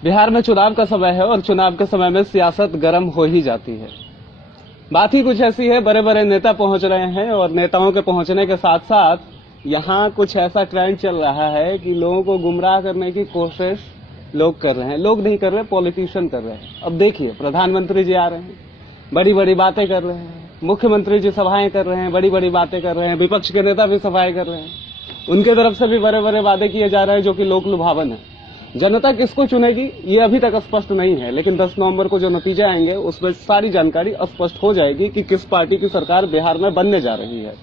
बिहार में चुनाव का समय है और चुनाव के समय में सियासत गर्म हो ही जाती है। बात ही कुछ ऐसी है, बड़े बड़े नेता पहुंच रहे हैं और नेताओं के पहुंचने के साथ साथ यहाँ कुछ ऐसा ट्रेंड चल रहा है कि लोगों को गुमराह करने की कोशिश लोग कर रहे हैं। लोग नहीं कर रहे, पॉलिटिशियन कर रहे हैं। अब देखिए, प्रधानमंत्री जी आ रहे हैं, बड़ी बड़ी बातें कर रहे हैं, मुख्यमंत्री जी सभाएं कर रहे हैं, बड़ी बड़ी बातें कर रहे हैं, विपक्ष के नेता भी सभाएं कर रहे हैं, उनके तरफ से भी बड़े बड़े वादे किए जा रहे हैं जो कि लोक लुभावन है। जनता किसको चुनेगी ये अभी तक स्पष्ट नहीं है, लेकिन 10 नवंबर को जो नतीजे आएंगे उसमें सारी जानकारी स्पष्ट हो जाएगी कि किस पार्टी की सरकार बिहार में बनने जा रही है।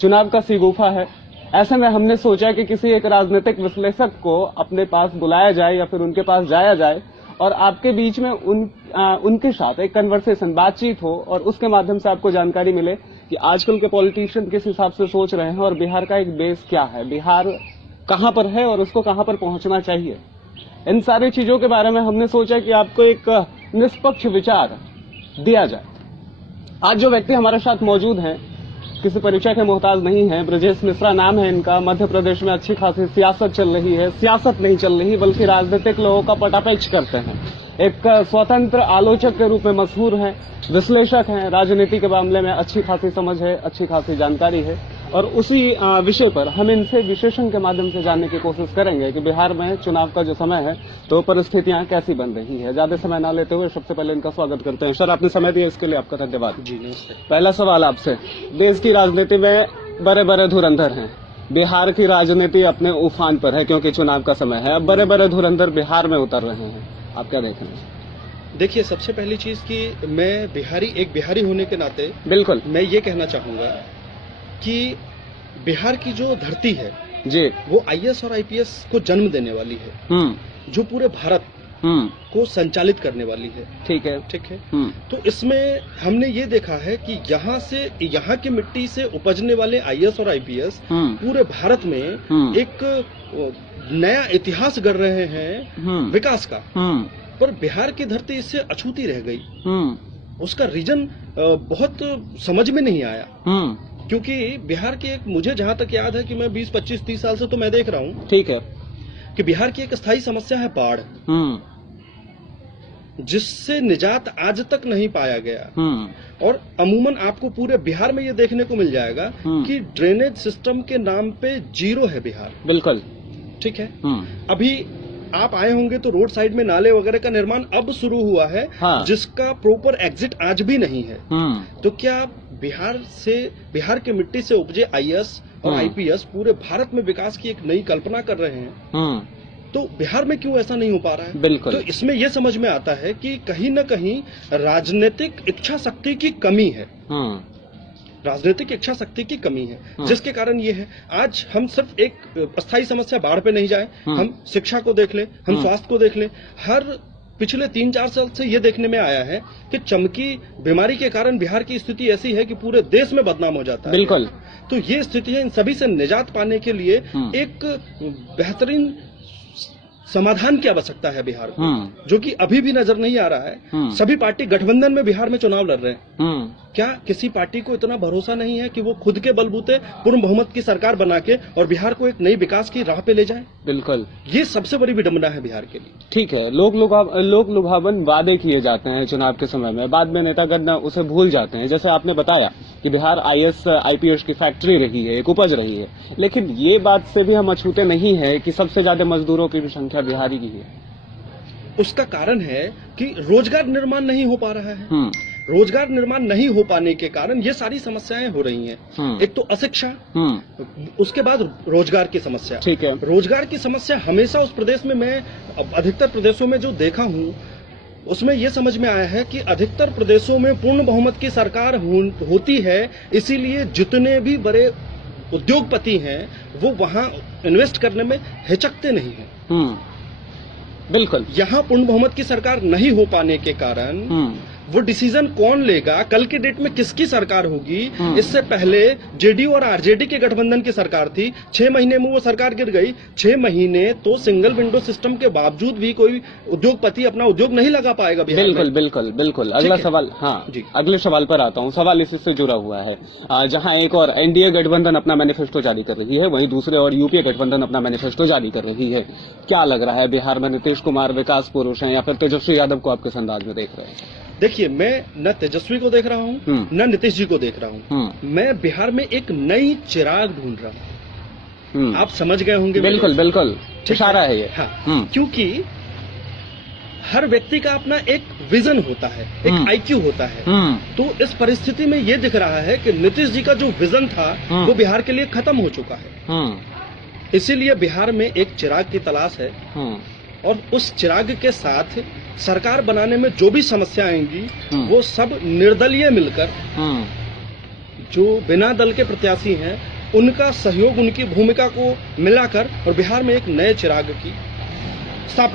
चुनाव का सीगूफा है। ऐसे में हमने सोचा कि किसी एक राजनीतिक विश्लेषक को अपने पास बुलाया जाए या फिर उनके पास जाया जाए और आपके बीच में उनके साथ एक कन्वर्सेशन, बातचीत हो और उसके माध्यम से आपको जानकारी मिले कि आजकल के पॉलिटिशियन किस हिसाब से सोच रहे हैं और बिहार का एक बेस क्या है, बिहार कहां पर है और उसको कहां पर पहुंचना चाहिए। इन सारी चीजों के बारे में हमने सोचा कि आपको एक निष्पक्ष विचार दिया जाए। आज जो व्यक्ति हमारे साथ मौजूद हैं किसी परिचय के मोहताज नहीं है। ब्रजेश मिश्रा नाम है इनका। मध्य प्रदेश में अच्छी खासी सियासत चल रही है। सियासत नहीं चल रही बल्कि राजनीतिक लोगों का पटापेच करते हैं। एक स्वतंत्र आलोचक के रूप में मशहूर हैं, विश्लेषक हैं, राजनीति के मामले में अच्छी खासी समझ है, अच्छी खासी जानकारी है और उसी विषय पर हम इनसे विश्लेषण के माध्यम से जानने की कोशिश करेंगे कि बिहार में चुनाव का जो समय है तो परिस्थितियां कैसी बन रही है। ज्यादा समय न लेते हुए सबसे पहले इनका स्वागत करते हैं। सर, आपने समय दिया इसके लिए आपका धन्यवाद। जी नमस्ते। पहला सवाल आपसे, देश की राजनीति में बड़े बड़े धुरंधर हैं, बिहार की राजनीति अपने उफान पर है क्योंकि चुनाव का समय है। अब बड़े बड़े धुरंधर बिहार में उतर रहे हैं, आप क्या देख रहे हैं? देखिए, सबसे पहली चीज कि मैं एक बिहारी होने के नाते बिल्कुल मैं ये कहना चाहूंगा कि बिहार की जो धरती है जी, वो आईएएस और आईपीएस को जन्म देने वाली है, जो पूरे भारत को संचालित करने वाली है। ठीक है। तो इसमें हमने ये देखा है कि यहाँ की मिट्टी से उपजने वाले आईएएस और आईपीएस पूरे भारत में एक नया इतिहास गढ़ रहे हैं विकास का। पर बिहार की धरती इससे अछूती रह गई। उसका रीजन बहुत समझ में नहीं आया, क्योंकि बिहार की मुझे जहां तक याद है कि मैं 20, 25, 30 साल से तो मैं देख रहा हूं, ठीक है, कि बिहार की एक स्थायी समस्या है बाढ़, जिससे निजात आज तक नहीं पाया गया। और अमूमन आपको पूरे बिहार में ये देखने को मिल जाएगा कि ड्रेनेज सिस्टम के नाम पे जीरो है बिहार। बिल्कुल ठीक है। अभी आप आए होंगे तो रोड साइड में नाले वगैरह का निर्माण अब शुरू हुआ है, हाँ। जिसका प्रॉपर एग्जिट आज भी नहीं है। तो क्या बिहार के मिट्टी से उपजे आईएएस और आईपीएस पूरे भारत में विकास की एक नई कल्पना कर रहे हैं? तो बिहार में क्यों ऐसा नहीं हो पा रहा है? बिल्कुल। तो इसमें यह समझ में आता है कि कहीं न कहीं राजनीतिक इच्छा शक्ति की कमी है। राजनीतिक इच्छा शक्ति की कमी है, जिसके कारण ये है। आज हम सिर्फ एक अस्थायी समस्या बाढ़ पे नहीं जाए, हम शिक्षा को देख लें, हम स्वास्थ्य को देख लें। हर पिछले 3-4 साल से ये देखने में आया है कि चमकी बीमारी के कारण बिहार की स्थिति ऐसी है कि पूरे देश में बदनाम हो जाता है। बिल्कुल। तो ये स्थिति है, इन सभी से निजात पाने के लिए एक बेहतरीन समाधान की आवश्यकता है बिहार को, जो कि अभी भी नजर नहीं आ रहा है। सभी पार्टी गठबंधन में बिहार में चुनाव लड़ रहे हैं। क्या किसी पार्टी को इतना भरोसा नहीं है कि वो खुद के बलबूते पूर्ण बहुमत की सरकार बना के और बिहार को एक नई विकास की राह पे ले जाए? बिल्कुल, ये सबसे बड़ी विडंबना है बिहार के लिए। ठीक है, लोक लुभावन वादे किए जाते हैं चुनाव के समय में, बाद में नेतागण उसे भूल जाते हैं। जैसे आपने बताया कि बिहार आईएएस आईपीएस की फैक्ट्री रही है, एक उपज रही है, लेकिन ये बात से भी हम अछूते नहीं है कि सबसे ज्यादा मजदूरों की भी संख्या बिहारी की है। उसका कारण है कि रोजगार निर्माण नहीं हो पा रहा है। रोजगार निर्माण नहीं हो पाने के कारण ये सारी समस्याएं हो रही हैं। एक तो अशिक्षा, उसके बाद रोजगार की समस्या। ठीक है। रोजगार की समस्या हमेशा उस प्रदेश में, मैं अधिकतर प्रदेशों में जो देखा हूँ उसमें ये समझ में आया है कि अधिकतर प्रदेशों में पूर्ण बहुमत की सरकार होती है, इसीलिए जितने भी बड़े उद्योगपति हैं वो वहां इन्वेस्ट करने में हिचकते नहीं है। बिल्कुल। यहाँ पूर्ण बहुमत की सरकार नहीं हो पाने के कारण वो डिसीजन कौन लेगा, कल के डेट में किसकी सरकार होगी। इससे पहले जेडीयू और आरजेडी के गठबंधन की सरकार थी, 6 महीने में वो सरकार गिर गई। 6 महीने तो सिंगल विंडो सिस्टम के बावजूद भी कोई उद्योगपति अपना उद्योग नहीं लगा पाएगा बिहार में। बिल्कुल बिल्कुल बिल्कुल। अगला सवाल, हाँ जी, अगले सवाल पर आता हूँ। सवाल इसी से जुड़ा हुआ है, जहाँ एक और एनडीए गठबंधन अपना मैनिफेस्टो जारी कर रही है, वहीं दूसरे और यूपीए गठबंधन अपना मैनिफेस्टो जारी कर रही है। क्या लग रहा है, बिहार में नीतीश कुमार विकास पुरुष हैं या फिर तेजस्वी यादव को आप किस अंदाज में देख रहे हैं? देखिए, मैं न तेजस्वी को देख रहा हूँ न नीतीश जी को देख रहा हूँ। मैं बिहार में एक नई चिराग ढूंढ रहा हूँ। आप समझ गए होंगे। बिल्कुल बिल्कुल, इशारा है ये। हाँ, क्योंकि हर व्यक्ति का अपना एक विजन होता है, एक आईक्यू होता है। तो इस परिस्थिति में ये दिख रहा है कि नीतीश जी का जो विजन था वो बिहार के लिए खत्म हो चुका है। इसीलिए बिहार में एक चिराग की तलाश है, और उस चिराग के साथ सरकार बनाने में जो भी समस्या आएंगी वो सब निर्दलीय मिलकर, जो बिना दल के प्रत्याशी हैं, उनका सहयोग, उनकी भूमिका को मिलाकर और बिहार में एक नए चिराग की स्थापना